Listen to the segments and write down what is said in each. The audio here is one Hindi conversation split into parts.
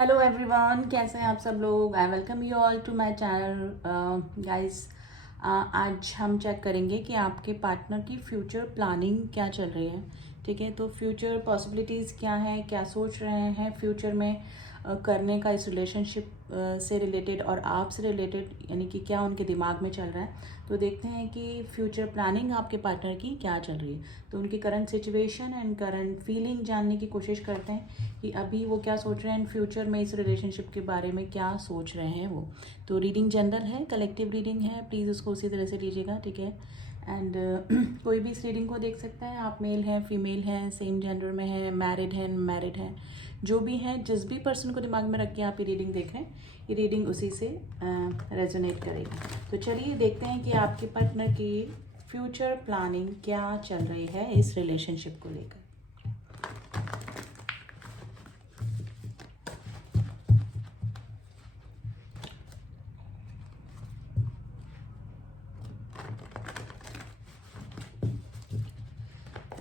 हेलो एवरीवन, कैसे हैं आप सब लोग। I welcome you all to my channel guys. आज हम चेक करेंगे कि आपके पार्टनर की फ्यूचर प्लानिंग क्या चल रही है। ठीक है, तो फ्यूचर पॉसिबिलिटीज़ क्या है, क्या सोच रहे हैं फ्यूचर में करने का इस रिलेशनशिप से रिलेटेड और आपसे रिलेटेड, यानी कि क्या उनके दिमाग में चल रहा है। तो देखते हैं कि फ्यूचर प्लानिंग आपके पार्टनर की क्या चल रही है। तो उनकी current situation and current feeling जानने की कोशिश करते हैं कि अभी वो क्या सोच रहे हैं एंड फ्यूचर में इस रिलेशनशिप के बारे में क्या सोच रहे हैं वो। तो रीडिंग जनरल है, कलेक्टिव रीडिंग है, प्लीज़ उसको उसी तरह से लीजिएगा। ठीक है, एंड कोई भी इस रीडिंग को देख सकता है। आप मेल हैं, फीमेल हैं, सेम जेंडर में हैं, मैरिड हैं, मैरिड हैं, जो भी हैं, जिस भी पर्सन को दिमाग में रख के आप ये रीडिंग देख रहे हैं, ये रीडिंग उसी से रेजोनेट करेगी। तो चलिए देखते हैं कि आपके पार्टनर की फ्यूचर प्लानिंग क्या चल रही है इस रिलेशनशिप को लेकर।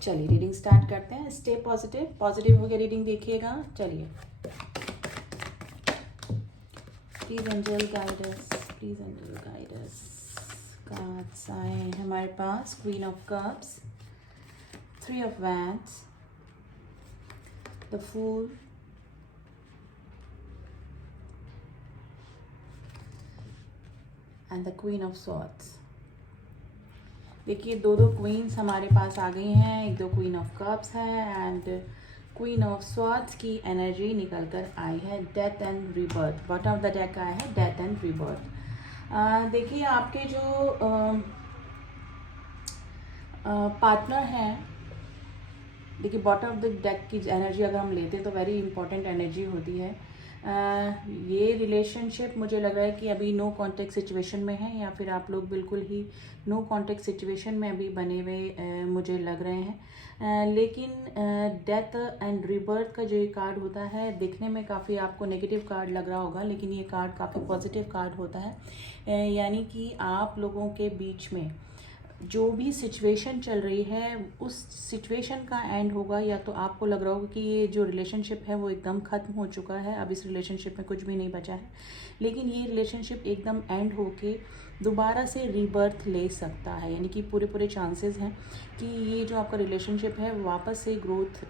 चलिए रीडिंग स्टार्ट करते हैं। स्टे पॉजिटिव, पॉजिटिव होकर रीडिंग देखिएगा। चलिए, please angel guide us, please angel guide us. Cards आए हैं हमारे पास, queen of cups, 3 of wands, the fool, and the queen of swords. देखिए, दो क्वींस हमारे पास आ गई हैं। एक दो क्वीन ऑफ कप्स है एंड क्वीन ऑफ स्वॉर्ड्स की एनर्जी निकल कर आई है। Death and rebirth, bottom of the deck आया है, डेथ एंड रीबर्थ। देखिए, आपके जो पार्टनर हैं, देखिए बॉटम ऑफ द डेक की एनर्जी अगर हम लेते हैं तो वेरी इंपॉर्टेंट एनर्जी होती है। ये रिलेशनशिप मुझे लग रहा है कि अभी नो कॉन्टेक्ट सिचुएशन में है, या फिर आप लोग बिल्कुल ही नो कॉन्टेक्ट सिचुएशन में अभी बने हुए मुझे लग रहे हैं। लेकिन डेथ एंड रिबर्थ का जो ये कार्ड होता है, दिखने में काफ़ी आपको नेगेटिव कार्ड लग रहा होगा, लेकिन ये कार्ड काफ़ी पॉजिटिव कार्ड होता है। यानी कि आप लोगों के बीच में जो भी सिचुएशन चल रही है, उस सिचुएशन का एंड होगा, या तो आपको लग रहा होगा कि ये जो रिलेशनशिप है वो एकदम ख़त्म हो चुका है, अब इस रिलेशनशिप में कुछ भी नहीं बचा है। लेकिन ये रिलेशनशिप एकदम एंड होके दोबारा से रीबर्थ ले सकता है, यानी कि पूरे पूरे चांसेस हैं कि ये जो आपका रिलेशनशिप है वापस से ग्रोथ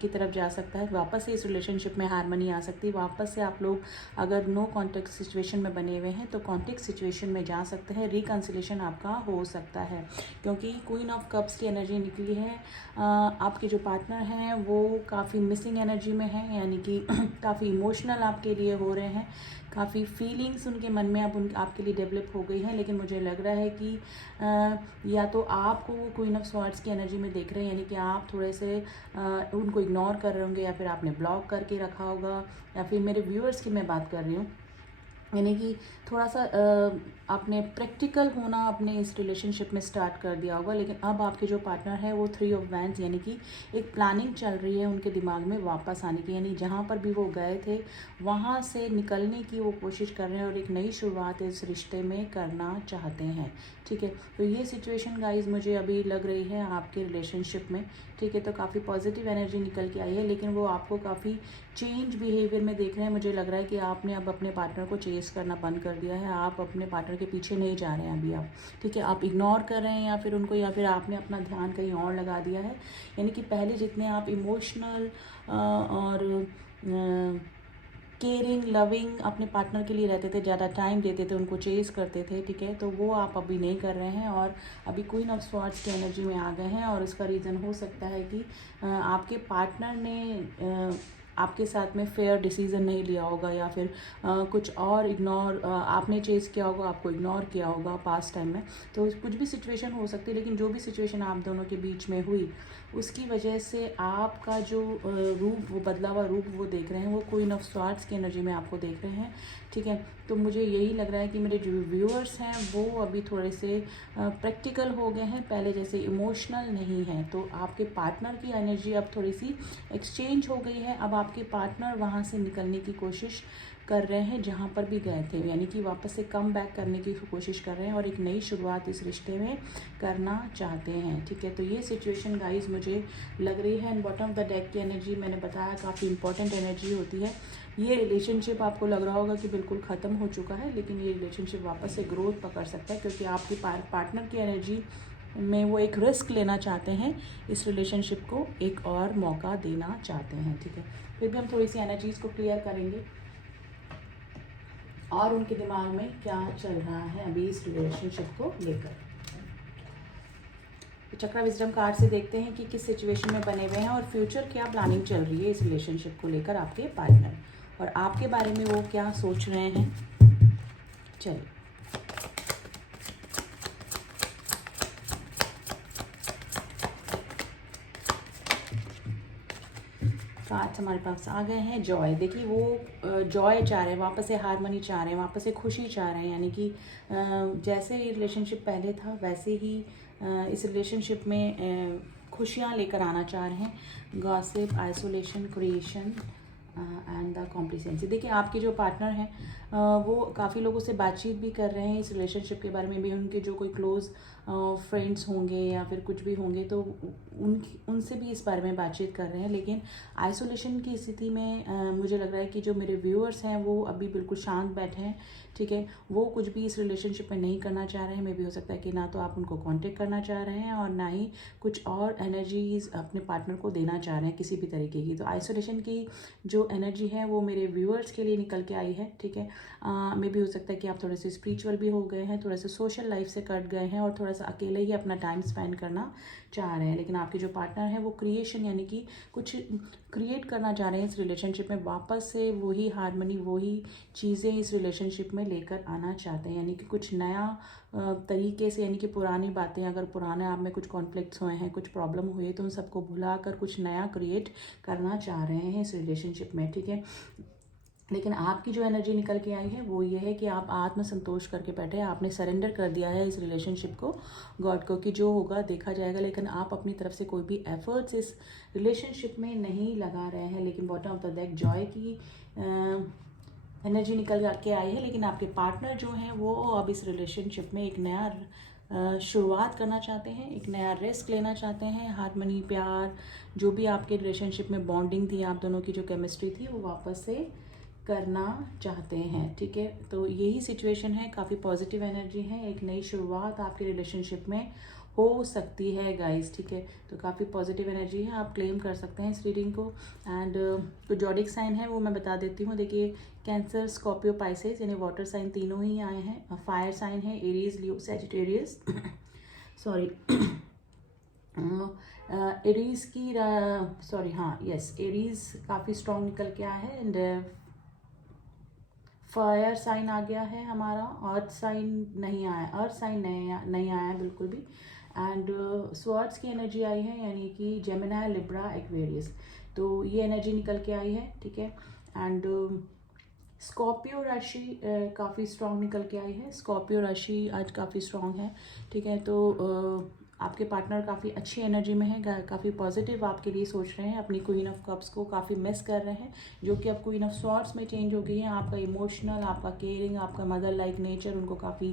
की तरफ जा सकता है, वापस से इस रिलेशनशिप में हारमनी आ सकती है, वापस से आप लोग अगर नो कॉन्टेक्ट सिचुएशन में बने हुए हैं तो कॉन्टेक्ट सिचुएशन में जा सकते हैं, रिकन्सिलेशन आपका हो सकता है। क्योंकि क्वीन ऑफ कप्स की एनर्जी निकली है। आपके जो पार्टनर हैं वो काफ़ी मिसिंग एनर्जी में हैं, यानी कि काफ़ी इमोशनल आपके लिए हो रहे हैं, काफ़ी फीलिंग्स उनके मन में अब आपके लिए डेवलप हो गई हैं। लेकिन मुझे लग रहा है कि या तो आपको वो क्वीन ऑफ स्वॉर्ड्स की एनर्जी में देख रहे हैं, यानी कि आप थोड़े से उनको इग्नोर कर रहे होंगे, या फिर आपने ब्लॉक करके रखा होगा, या फिर मेरे व्यूअर्स की मैं बात कर रही हूँ, यानी कि थोड़ा सा आपने प्रैक्टिकल होना अपने इस रिलेशनशिप में स्टार्ट कर दिया होगा। लेकिन अब आपके जो पार्टनर है वो 3 ऑफ वैंड्स, यानी कि एक प्लानिंग चल रही है उनके दिमाग में वापस आने की, यानी जहाँ पर भी वो गए थे वहाँ से निकलने की वो कोशिश कर रहे हैं और एक नई शुरुआत इस रिश्ते में करना चाहते हैं। ठीक है, तो ये सिचुएशन गाइज मुझे अभी लग रही है आपके रिलेशनशिप में। ठीक है, तो काफ़ी पॉजिटिव एनर्जी निकल के आई है, लेकिन वो आपको काफ़ी चेंज बिहेवियर में देख रहे हैं। मुझे लग रहा है कि आपने अब अपने पार्टनर को चेस करना बंद कर दिया है, आप अपने पार्टनर के पीछे नहीं जा रहे हैं अभी आप। ठीक है, आप इग्नोर कर रहे हैं या फिर उनको, या फिर आपने अपना ध्यान कहीं और लगा दिया है। यानी कि पहले जितने आप इमोशनल और केयरिंग, लविंग अपने पार्टनर के लिए रहते थे, ज़्यादा टाइम देते थे, उनको चेस करते थे, ठीक है, तो वो आप अभी नहीं कर रहे हैं और अभी क्वीन ऑफ स्वॉर्ड्स की एनर्जी में आ गए हैं। और इसका रीज़न हो सकता है कि आपके पार्टनर ने आपके साथ में फेयर डिसीजन नहीं लिया होगा, या फिर कुछ और इग्नोर आपने चेस किया होगा, आपको इग्नोर किया होगा पास्ट टाइम में। तो कुछ भी सिचुएशन हो सकती है, लेकिन जो भी सिचुएशन आप दोनों के बीच में हुई उसकी वजह से आपका जो रूप, वो बदला हुआ रूप वो देख रहे हैं, वो क्वीन ऑफ स्वॉर्ड्स की एनर्जी में आपको देख रहे हैं। ठीक है, तो मुझे यही लग रहा है कि मेरे जो व्यूअर्स हैं वो अभी थोड़े से प्रैक्टिकल हो गए हैं, पहले जैसे इमोशनल नहीं है। तो आपके पार्टनर की एनर्जी अब थोड़ी सी एक्सचेंज हो गई है। अब आपके पार्टनर वहाँ से निकलने की कोशिश कर रहे हैं जहाँ पर भी गए थे, यानी कि वापस से कम बैक करने की कोशिश कर रहे हैं और एक नई शुरुआत इस रिश्ते में करना चाहते हैं, ठीक है। तो ये सिचुएशन गाइस मुझे लग रही है। And bottom of the deck की एनर्जी मैंने बताया काफ़ी इंपॉर्टेंट एनर्जी होती है। ये रिलेशनशिप आपको लग रहा होगा कि बिल्कुल ख़त्म हो चुका है, लेकिन ये रिलेशनशिप वापस से ग्रोथ पकड़ सकता है, क्योंकि आपके पार्टनर की एनर्जी में वो एक रिस्क लेना चाहते हैं, इस रिलेशनशिप को एक और मौका देना चाहते हैं, ठीक है। फिर भी हम थोड़ी सी एनर्जीज़ को क्लियर करेंगे और उनके दिमाग में क्या चल रहा है अभी इस रिलेशनशिप को लेकर। चक्रा विजडम कार्ड से देखते हैं कि किस सिचुएशन में बने हुए हैं और फ्यूचर क्या प्लानिंग चल रही है इस रिलेशनशिप को लेकर आपके पार्टनर, और आपके बारे में वो क्या सोच रहे हैं। चलिए, कार्ड्स हमारे पास आ गए हैं। जॉय, देखिए वो जॉय चाह रहे हैं, वापस से हारमनी चाह रहे हैं, वापस से खुशी चाह रहे हैं, यानी कि जैसे ये रिलेशनशिप पहले था वैसे ही इस रिलेशनशिप में खुशियाँ लेकर आना चाह रहे हैं। Gossip, isolation, creation and the complacency. देखिए आपके जो पार्टनर हैं वो काफ़ी लोगों से बातचीत भी कर रहे हैं इस रिलेशनशिप के बारे में भी। उनके जो कोई क्लोज़ फ्रेंड्स होंगे या फिर कुछ भी होंगे तो उनसे भी इस बारे में बातचीत कर रहे हैं। लेकिन आइसोलेशन की स्थिति में मुझे लग रहा है कि जो मेरे व्यूअर्स हैं वो अभी बिल्कुल शांत बैठे हैं, ठीक है। वो कुछ भी इस रिलेशनशिप में नहीं करना चाह रहे हैं। मे भी हो सकता है कि ना तो आप उनको कांटेक्ट करना चाह रहे हैं और ना ही कुछ और एनर्जीज अपने पार्टनर को देना चाह रहे हैं किसी भी तरीके की। तो आइसोलेशन की जो एनर्जी है वो मेरे व्यूअर्स के लिए निकल के आई है, ठीक है। मे भी हो सकता है कि आप थोड़े से स्पिरिचुअल भी हो गए हैं, थोड़े से सोशल लाइफ से कट गए हैं और थोड़ा सा अकेले ही अपना टाइम स्पेंड करना चाह रहे हैं। लेकिन आपके जो पार्टनर हैं वो क्रिएशन यानी कि कुछ क्रिएट करना चाह रहे हैं इस रिलेशनशिप में। वापस से वही हारमनी, वही चीज़ें इस रिलेशनशिप में लेकर आना चाहते हैं, यानी कि कुछ नया तरीके से, यानी कि पुरानी बातें, अगर पुराने आप में कुछ कॉन्फ्लिक्ट्स हुए हैं, कुछ प्रॉब्लम हुई है, तो उन सबको भुलाकर कुछ नया क्रिएट करना चाह रहे हैं इस रिलेशनशिप में, ठीक है। लेकिन आपकी जो एनर्जी निकल के आई है वो ये है कि आप आत्मसंतोष करके बैठे हैं, आपने सरेंडर कर दिया है इस रिलेशनशिप को गॉड को कि जो होगा देखा जाएगा। लेकिन आप अपनी तरफ से कोई भी एफर्ट्स इस रिलेशनशिप में नहीं लगा रहे हैं। लेकिन bottom of the deck Joy की एनर्जी निकल के आई है। लेकिन आपके पार्टनर जो हैं वो अब इस रिलेशनशिप में एक नया शुरुआत करना चाहते हैं, एक नया रिस्क लेना चाहते हैं। हारमनी, प्यार, जो भी आपके रिलेशनशिप में बॉन्डिंग थी, आप दोनों की जो केमिस्ट्री थी, वो वापस से करना चाहते हैं, ठीक है। तो यही सिचुएशन है, काफ़ी पॉजिटिव एनर्जी है, एक नई शुरुआत आपके रिलेशनशिप में हो सकती है गाइस, ठीक है। तो काफ़ी पॉजिटिव एनर्जी है, आप क्लेम कर सकते हैं इस रीडिंग को। एंड जो जॉडिक साइन है वो मैं बता देती हूँ। देखिए कैंसर, स्कॉर्पियो, पाइसेस, यानी वाटर साइन तीनों ही आए हैं। फायर साइन है एरीज, लियो, सैजिटेरियस सॉरी एरीज की सॉरी हाँ यस, एरीज काफ़ी स्ट्रॉन्ग निकल के आया है। एंड फायर साइन आ गया है हमारा, अर्थ साइन नहीं आया, अर्थ साइन नहीं आया है बिल्कुल भी। एंड स्वर्ड्स की एनर्जी आई है, यानी कि जेमिनी, लिब्रा, एक्वेरियस, तो ये एनर्जी निकल के आई है, ठीक है। एंड स्कॉर्पियो राशि काफ़ी स्ट्रॉन्ग निकल के आई है। स्कॉर्पियो राशि आज काफ़ी स्ट्रॉन्ग है, ठीक है। तो आपके पार्टनर काफ़ी अच्छी एनर्जी में है, काफ़ी पॉजिटिव आपके लिए सोच रहे हैं। अपनी क्वीन ऑफ कप्स को काफ़ी मिस कर रहे हैं, जो कि अब क्वीन ऑफ स्वॉर्ड्स में चेंज हो गई है। आपका इमोशनल, आपका केयरिंग, आपका मदर लाइक नेचर उनको काफ़ी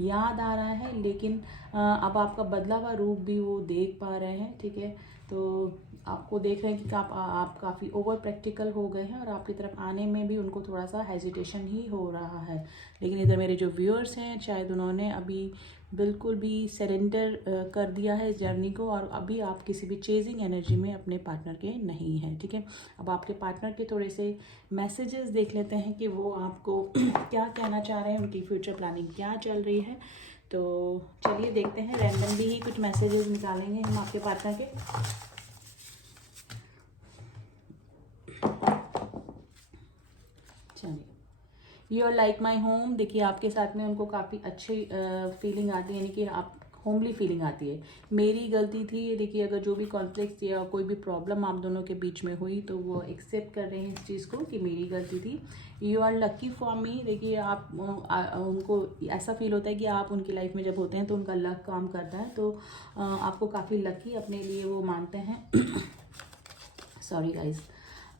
याद आ रहा है। लेकिन अब आपका बदला हुआ रूप भी वो देख पा रहे हैं, ठीक है। तो आपको देख रहे हैं कि आप काफ़ी ओवर प्रैक्टिकल हो गए हैं और आपकी तरफ आने में भी उनको थोड़ा सा हेजिटेशन ही हो रहा है। लेकिन इधर मेरे जो व्यूअर्स हैं शायद उन्होंने अभी बिल्कुल भी सरेंडर कर दिया है इस जर्नी को, और अभी आप किसी भी चेजिंग एनर्जी में अपने पार्टनर के नहीं हैं, ठीक है। अब आपके पार्टनर के थोड़े से मैसेजेस देख लेते हैं कि वो आपको क्या कहना चाह रहे हैं, उनकी फ्यूचर प्लानिंग क्या चल रही है। तो चलिए देखते हैं, रैंडमली ही कुछ मैसेजेस निकालेंगे हम आपके पार्टनर के। चलिए, you are like my home. देखिए आपके साथ में उनको काफ़ी अच्छी फीलिंग आती है, यानी कि आप होमली फीलिंग आती है। मेरी गलती थी, देखिए अगर जो भी कॉन्फ्लिक्ट या कोई भी प्रॉब्लम आप दोनों के बीच में हुई तो वो एक्सेप्ट कर रहे हैं इस चीज़ को कि मेरी गलती थी। You are lucky for me. देखिए आप उनको ऐसा फील होता है कि आप उनकी लाइफ में जब होते हैं तो उनका लक काम करता है, तो आपको काफ़ी लकी अपने लिए वो मानते हैं। Sorry guys.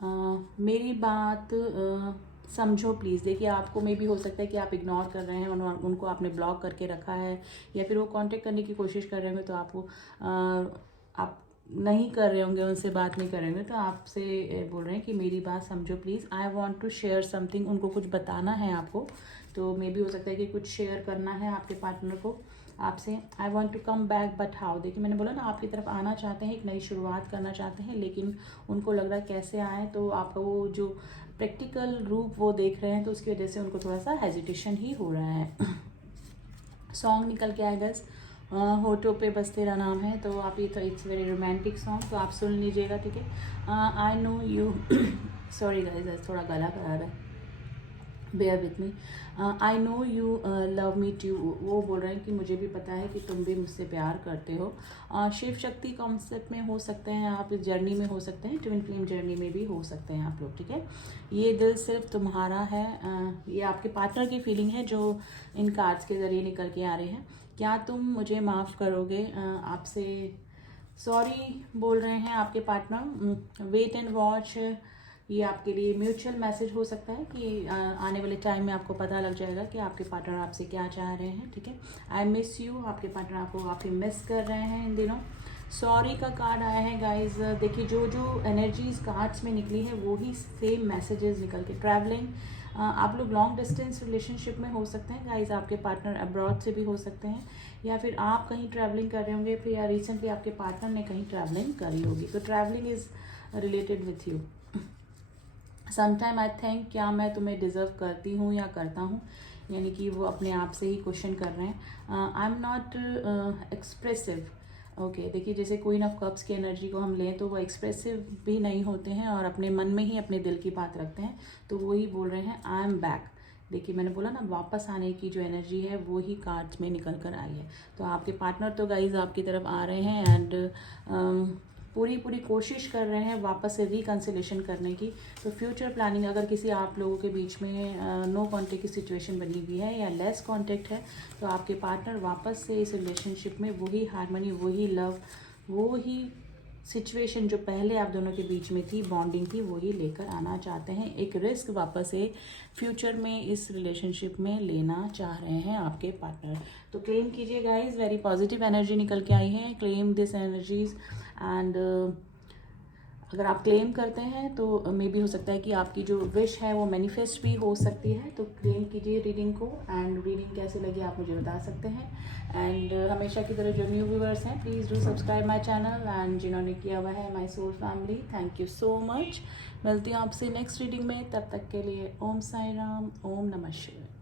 मेरी बात समझो प्लीज़। देखिए, आपको मे भी हो सकता है कि आप इग्नोर कर रहे हैं, उनको आपने ब्लॉक करके रखा है, या फिर वो कांटेक्ट करने की कोशिश कर रहे होंगे तो आपको आप नहीं कर रहे होंगे, उनसे बात नहीं कर रहे होंगे, तो आपसे बोल रहे हैं कि मेरी बात समझो please. I want to share something, उनको कुछ बताना है आपको, तो मे भी हो सकता है कि कुछ शेयर करना है आपके पार्टनर को आपसे। I want to come back but how. देखिए, मैंने बोला ना, आपकी तरफ आना चाहते हैं, एक नई शुरुआत करना चाहते हैं, लेकिन उनको लग रहा है कैसे आए, तो आपका वो जो प्रैक्टिकल रूप वो देख रहे हैं, तो उसकी वजह से उनको थोड़ा सा हेजिटेशन ही हो रहा है। सॉन्ग निकल के आएगा, होठों पे बस तेरा नाम है, तो आप ये तो इट्स वेरी रोमांटिक सॉन्ग, तो आप सुन लीजिएगा, ठीक है। I know you sorry guys, थोड़ा गला खराब है, bear with me. I know you love me too. वो बोल रहे हैं कि मुझे भी पता है कि तुम भी मुझसे प्यार करते हो। शिव शक्ति कॉन्सेप्ट में हो सकते हैं आप, इस जर्नी में हो सकते हैं, ट्विन फ्लेम जर्नी में भी हो सकते हैं आप लोग, ठीक है। ये दिल सिर्फ तुम्हारा है, ये आपके पार्टनर की फीलिंग है जो इन कार्ड्स के ज़रिए निकल के आ रहे हैं। क्या तुम मुझे माफ़ करोगे? आपसे सॉरी बोल रहे हैं आपके पार्टनर। वेट एंड वॉच, ये आपके लिए म्यूचुअल मैसेज हो सकता है कि आने वाले टाइम में आपको पता लग जाएगा कि आपके पार्टनर आपसे क्या चाह रहे हैं, ठीक है। आई मिस यू, आपके पार्टनर आपको काफ़ी मिस कर रहे हैं इन दिनों। सॉरी का कार्ड आया है गाइज। देखिए, जो जो एनर्जीज कार्ड्स में निकली है वो ही सेम मैसेजेस निकल के। ट्रैवलिंग, आप लोग लॉन्ग डिस्टेंस रिलेशनशिप में हो सकते हैं गाइज, आपके पार्टनर अब्रॉड से भी हो सकते हैं, या फिर आप कहीं ट्रैवलिंग कर रहे होंगे, फिर या रिसेंटली आपके पार्टनर ने कहीं ट्रैवलिंग करी होगी, तो travelling is related with you. Sometime I think, क्या मैं तुम्हें डिज़र्व करती हूँ या करता हूँ, यानी कि वो अपने आप से ही क्वेश्चन कर रहे हैं। I am not expressive. Okay, देखिए, जैसे क्वीन ऑफ कप्स की एनर्जी को हम लें तो वो एक्सप्रेसिव भी नहीं होते हैं और अपने मन में ही अपने दिल की बात रखते हैं, तो वो ही बोल रहे हैं आई एम बैक। देखिए, मैंने बोला ना, वापस आने की जो एनर्जी है वो ही कार्ड्स में निकल कर आई है, तो आपके पार्टनर तो गाइज आपकी तरफ आ रहे हैं एंड पूरी कोशिश कर रहे हैं वापस से रिकन्सिलेशन करने की। तो फ्यूचर प्लानिंग, अगर किसी आप लोगों के बीच में नो कांटेक्ट की सिचुएशन बनी हुई है या लेस कांटेक्ट है, तो आपके पार्टनर वापस से इस रिलेशनशिप में वही हार्मनी, वही लव, वो ही सिचुएशन जो पहले आप दोनों के बीच में थी, बॉन्डिंग थी, वही लेकर आना चाहते हैं। एक रिस्क वापस से फ्यूचर में इस रिलेशनशिप में लेना चाह रहे हैं आपके पार्टनर। तो क्लेम कीजिए गाइज, वेरी पॉजिटिव एनर्जी निकल के आई है। क्लेम दिस एनर्जीज एंड अगर आप क्लेम करते हैं तो मे भी हो सकता है कि आपकी जो विश है वो मैनिफेस्ट भी हो सकती है। तो क्लेम कीजिए रीडिंग को, एंड रीडिंग कैसे लगी आप मुझे बता सकते हैं। एंड हमेशा की तरह जो न्यू व्यूअर्स हैं, please do subscribe my channel, and जिन्होंने किया हुआ है my soul family, thank you so much. मिलती हूँ आपसे नेक्स्ट रीडिंग में, तब तक के लिए ओम साई राम, ओम नमः शिवाय।